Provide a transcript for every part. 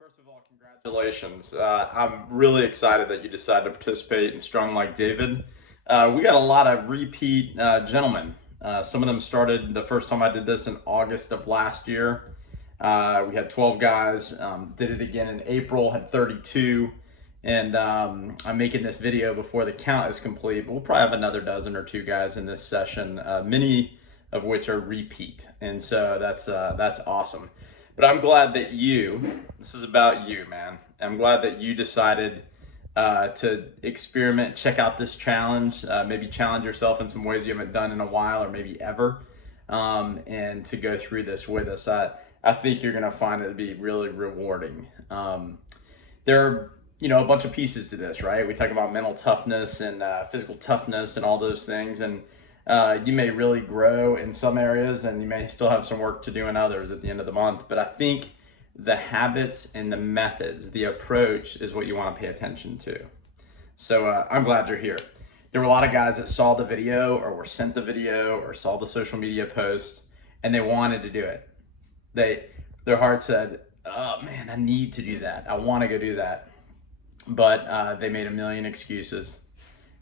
First of all, congratulations. I'm really excited that you decided to participate in Strong Like David. We got a lot of repeat gentlemen. Some of them started the first time I did this in August of last year. We had 12 guys, did it again in April, had 32. And I'm making this video before the count is complete. But we'll probably have another dozen or two guys in this session, many of which are repeat. And so that's awesome. But I'm glad that this is about you, man. I'm glad that you decided to experiment, check out this challenge, maybe challenge yourself in some ways you haven't done in a while or maybe ever, and to go through this with us. I think you're gonna find it to be really rewarding. There are, a bunch of pieces to this, right? We talk about mental toughness and physical toughness and all those things, and you may really grow in some areas and you may still have some work to do in others at the end of the month. But I think the habits and the methods, the approach is what you want to pay attention to. So I'm glad you're here. There were a lot of guys that saw the video or were sent the video or saw the social media post and they wanted to do it. Their heart said, oh man, I need to do that. I want to go do that. But they made a million excuses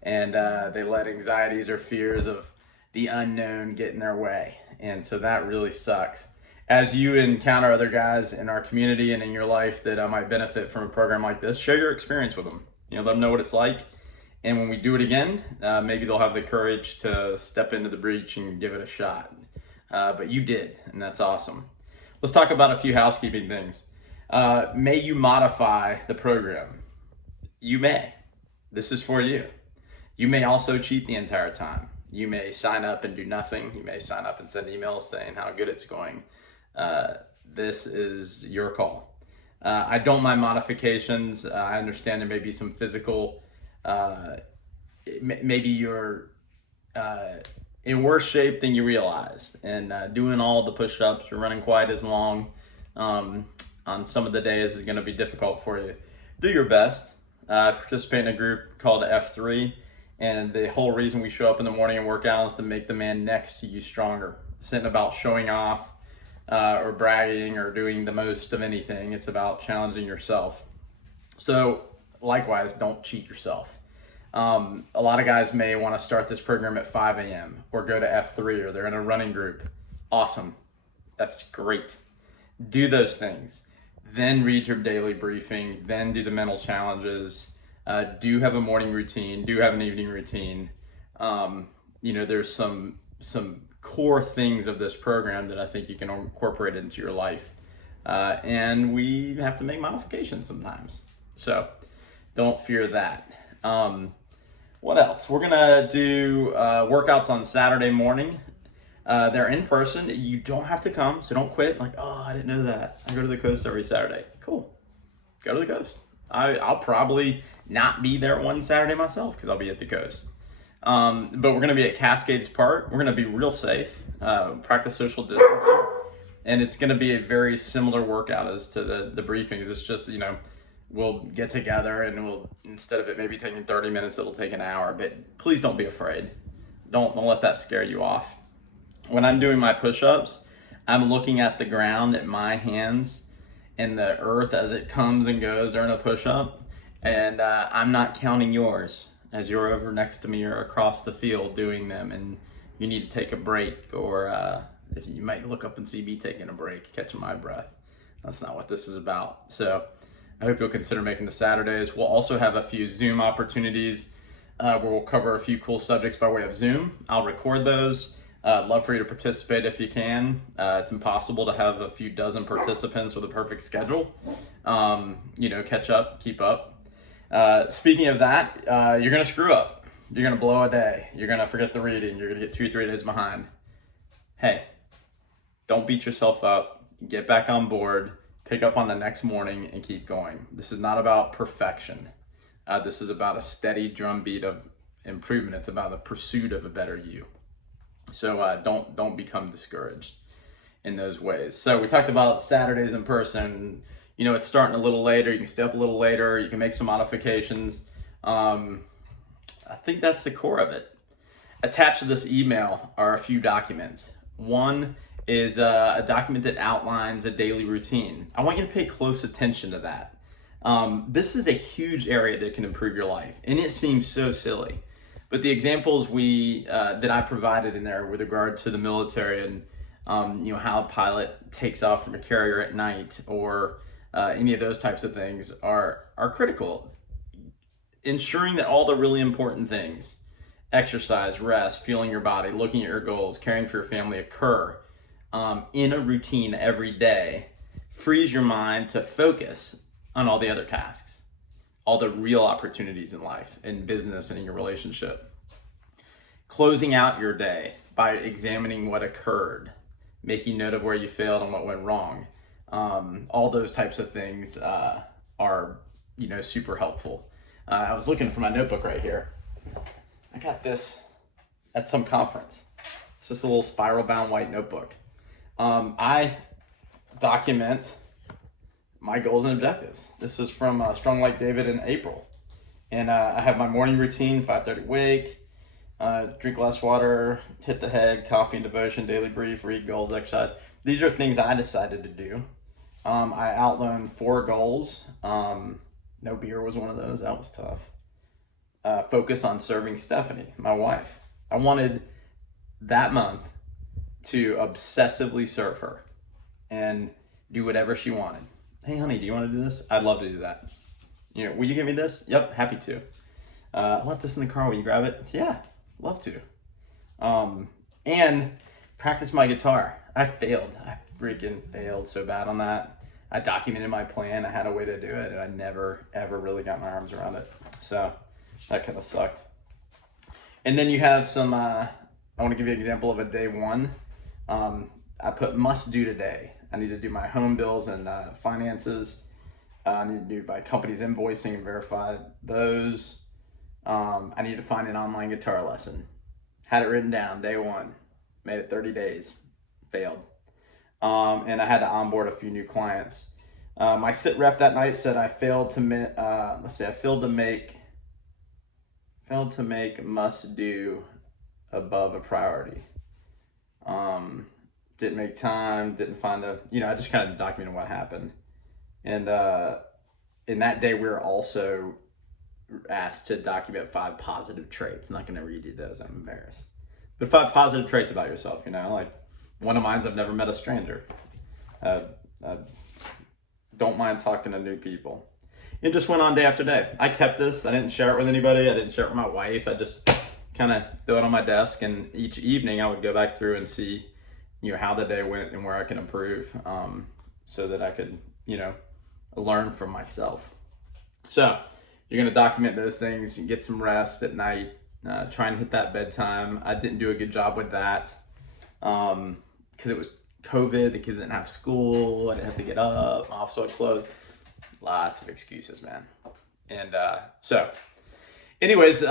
and they let anxieties or fears of the unknown get in their way. And so that really sucks. As you encounter other guys in our community and in your life that might benefit from a program like this, share your experience with them. Let them know what it's like. And when we do it again, maybe they'll have the courage to step into the breach and give it a shot. But you did, and that's awesome. Let's talk about a few housekeeping things. May you modify the program? You may. This is for you. You may also cheat the entire time. You may sign up and do nothing. You may sign up and send emails saying how good it's going. This is your call. I don't mind modifications. I understand there may be some physical, maybe you're in worse shape than you realized. And doing all the push-ups or running quite as long on some of the days is going to be difficult for you. Do your best. Participate in a group called F3. And the whole reason we show up in the morning and work out is to make the man next to you stronger. This isn't about showing off or bragging or doing the most of anything. It's about challenging yourself. So likewise, don't cheat yourself. A lot of guys may want to start this program at 5 a.m. or go to F3 or they're in a running group. Awesome. That's great. Do those things. Then read your daily briefing. Then do the mental challenges. Do have a morning routine, do have an evening routine. There's some core things of this program that I think you can incorporate into your life. And we have to make modifications sometimes. So don't fear that. What else? We're gonna do workouts on Saturday morning. They're in person. You don't have to come, so don't quit. Like, oh, I didn't know that. I go to the coast every Saturday. Cool. Go to the coast. I'll probably not be there one Saturday myself because I'll be at the coast. But we're going to be at Cascades Park. We're going to be real safe, practice social distancing, and it's going to be a very similar workout as to the briefings. It's just, we'll get together and instead of it maybe taking 30 minutes, it'll take an hour. But please don't be afraid. Don't let that scare you off. When I'm doing my push-ups, I'm looking at the ground, at my hands, and the earth as it comes and goes during a push-up, and I'm not counting yours as you're over next to me or across the field doing them and you need to take a break, or if you might look up and see me taking a break, catching my breath. That's not what this is about. So I hope you'll consider making the Saturdays. We'll also have a few Zoom opportunities where we'll cover a few cool subjects by way of Zoom. I'll record those. Love for you to participate if you can. It's impossible to have a few dozen participants with a perfect schedule. Catch up, keep up. Speaking of that, you're going to screw up. You're going to blow a day. You're going to forget the reading. You're going to get 2-3 days behind. Hey, don't beat yourself up. Get back on board. Pick up on the next morning and keep going. This is not about perfection. This is about a steady drumbeat of improvement. It's about the pursuit of a better you. So don't become discouraged in those ways. So we talked about Saturdays in person. It's starting a little later. You can stay up a little later. You can make some modifications. I think that's the core of it. Attached to this email are a few documents. One is a document that outlines a daily routine. I want you to pay close attention to that. This is a huge area that can improve your life, and it seems so silly. But the examples that I provided in there with regard to the military and how a pilot takes off from a carrier at night, or any of those types of things are critical. Ensuring that all the really important things, exercise, rest, fueling your body, looking at your goals, caring for your family, occur in a routine every day, frees your mind to focus on all the other tasks, all the real opportunities in life, in business, and in your relationship. Closing out your day by examining what occurred, making note of where you failed and what went wrong. All those types of things are super helpful. I was looking for my notebook right here. I got this at some conference. It's just a little spiral bound white notebook. I document my goals and objectives. This is from Strong Like David in April. And I have my morning routine, 5:30 wake, drink less water, hit the head, coffee and devotion, daily brief, read goals, exercise. These are things I decided to do. I outlined 4 goals. No beer was one of those. That was tough. Focus on serving Stephanie, my wife. I wanted that month to obsessively serve her and do whatever she wanted. Hey, honey, do you want to do this? I'd love to do that. Will you give me this? Yep, happy to. I left this in the car. Will you grab it? Yeah, love to. And practice my guitar. I failed. I freaking failed so bad on that. I documented my plan. I had a way to do it, and I never, ever really got my arms around it. So that kind of sucked. And then you have some, I want to give you an example of a day one. I put must do today. I need to do my home bills and finances. I need to do my company's invoicing and verify those. I need to find an online guitar lesson. Had it written down, day one. Made it 30 days. Failed. And I had to onboard a few new clients. My sit rep that night said I failed to make must do above a priority. Didn't make time, didn't find I just kind of documented what happened. And in that day, we were also asked to document 5 positive traits. I'm not going to read you those, I'm embarrassed. But 5 positive traits about yourself, like one of mine's I've never met a stranger. Don't mind talking to new people. It just went on day after day. I kept this. I didn't share it with anybody. I didn't share it with my wife. I just kind of threw it on my desk, and each evening I would go back through and see how the day went and where I can improve, so that I could learn from myself. So you're going to document those things and get some rest at night. Try and hit that bedtime. I didn't do a good job with that because it was COVID. The kids didn't have school. I didn't have to get up. My office was closed. Lots of excuses, man. And so anyways,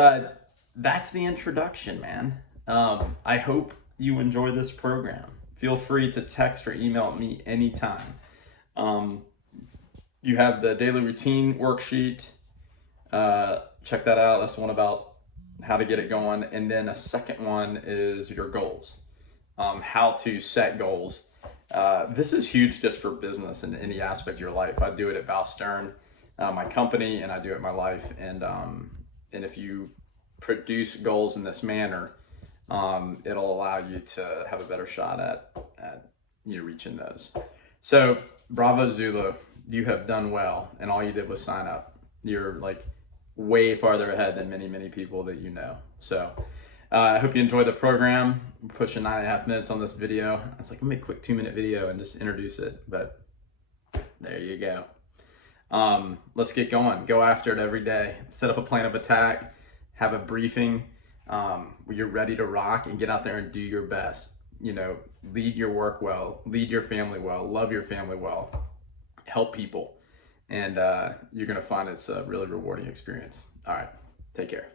that's the introduction, man. I hope you enjoy this program. Feel free to text or email me anytime. You have the daily routine worksheet. Check that out. That's the one about how to get it going. And then a second one is your goals. How to set goals. This is huge just for business and any aspect of your life. I do it at Val Stern, my company, and I do it in my life. And if you produce goals in this manner, it'll allow you to have a better shot at reaching those. So bravo, Zulu, you have done well, and all you did was sign up. You're like way farther ahead than many people that you know. So I hope you enjoyed the program. I'm pushing 9.5 minutes on this video. I was like, I'll make a quick 2-minute video and just introduce it, but there you go. Let's get going. Go after it every day. Set up a plan of attack, have a briefing where you're ready to rock, and get out there and do your best. Lead your work well, lead your family well, love your family well, help people, and you're gonna find it's a really rewarding experience. All right, take care.